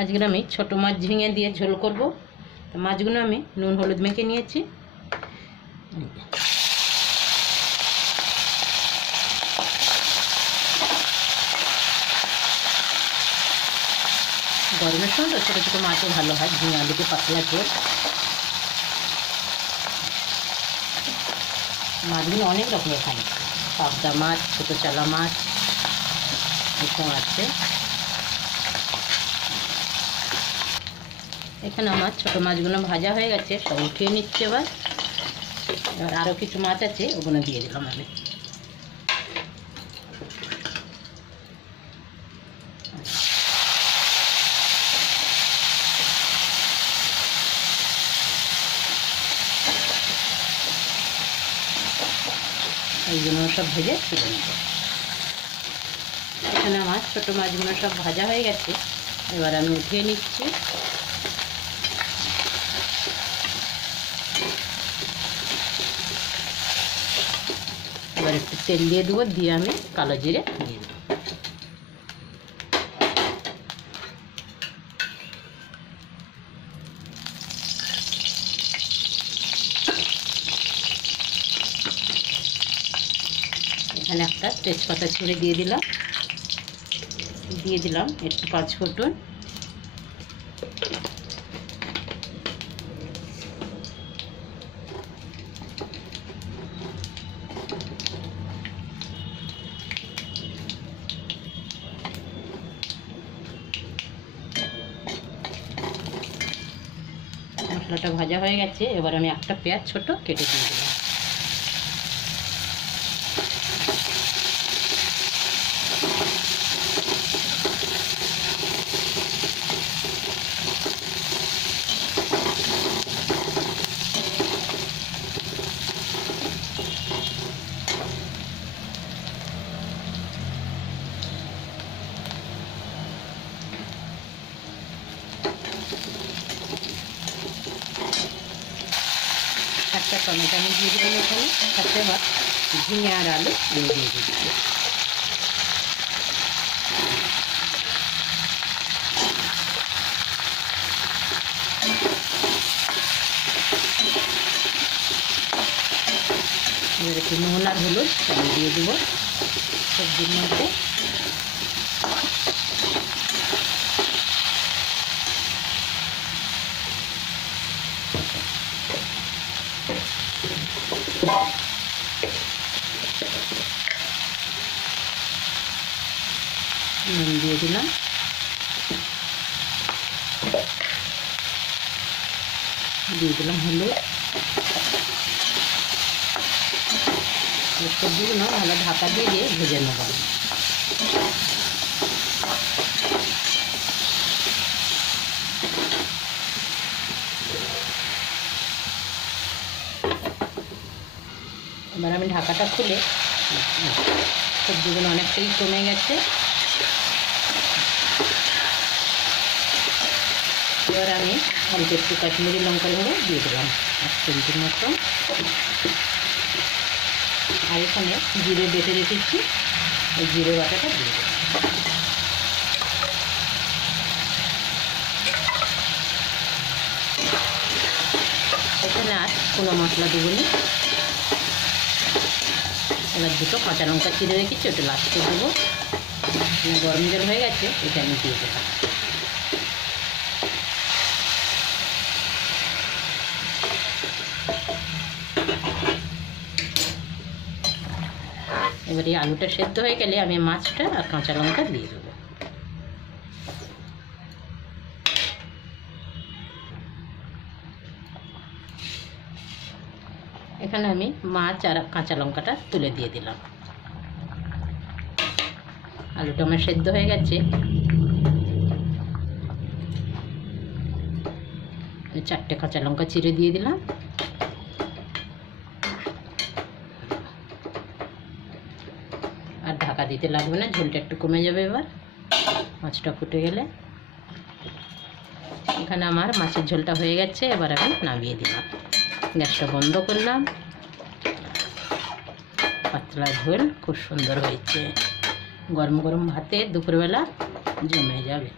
আজকে আমি ছোট মাছ ঝিঙে দিয়ে ঝোল করব। তো মাছগুলো আমি নুন হলুদ মেখে নিয়েছি। গরমের সময় তো ছোটো ছোটো মাছও ভালো হয়, ঝিঙে আলুকে পাতলা ঝোল। মাছগুলো অনেক রকমের খাই, পাবদা মাছ, ছোটো চালা মাছ এসব আছে। এখানে আমার ছোটো মাছগুলো ভাজা হয়ে গেছে, সব উঠিয়ে নিচ্ছে। এবার আরও কিছু মাছ আছে, ওগুলো দিয়ে দিলাম আমি। এইগুলো সব ভেজে তুলে নেব। এখানে আমার ছোটো মাছগুলো সব ভাজা হয়ে গেছে, এবার আমি উঠিয়ে নিচ্ছি। এবার একটু তেল দিয়ে দেবো, দিয়ে আমি কালো জিরে দিয়ে দেবো। এখানে একটা তেজপাতা ছিঁড়ে দিয়ে দিলাম একটু 5 ফোঁটন। মশলাটা ভাজা হয়ে গেছে, এবার আমি একটা পেঁয়াজ ছোট কেটে দিয়ে দিলাম। একটা টমেটো আমি দিয়ে দিলাম এখানে, সাথে আবার ঝিঙে আর আলু দিয়ে দিচ্ছি। এবার একটু নুন আর হলুদ আমি দিয়ে দেবো সবজির মধ্যে। নুন দিয়ে দিলাম, হলুদ। সবজিগুলো ভালো ঢাকা দিয়ে ভেজে নেব। এবার আমি ঢাকাটা খুলে, সবজিগুলো অনেকটাই কমে গেছে। এবার আমি অল্প একটু কাশ্মীরি লঙ্কার গুঁড়ো দিয়ে দিলাম 1 চামচের মতো। আর এখানে জিরে বেটে রেখেছি, ওই জিরে বাটাটা দিয়ে দেবো। এখানে আর কোনো মশলা দেবো না। এবার 2 কাঁচা লঙ্কা চিড়ে রেখেছি, ওটা লাস্টে দেবো। গরম জল হয়ে গেছে, এটা আমি দিয়ে দেবো। এবার এই আলুটা সেদ্ধ হয়ে গেলে আমি মাছটা আর কাঁচা লঙ্কা দিয়ে দেবো। এখানে আমি মাছ আর কাঁচা লঙ্কাটা তুলে দিয়ে দিলাম। আলুটা আমার সেদ্ধ হয়ে গেছে। 4টে কাঁচা লঙ্কা চিড়ে দিয়ে দিলাম। আর ঢাকা দিতে লাগবে না, ঝোলটা একটু কমে যাবে এবার মাছটা ফুটে গেলে। এখানে আমার মাছের ঝোলটা হয়ে গেছে, এবার আমি নামিয়ে দিলাম। গ্যাসটা বন্ধ করলাম। পাতলা ঝোল খুব সুন্দর হয়েছে, গরম গরম ভাতে দুপুরবেলা জমে যাবে।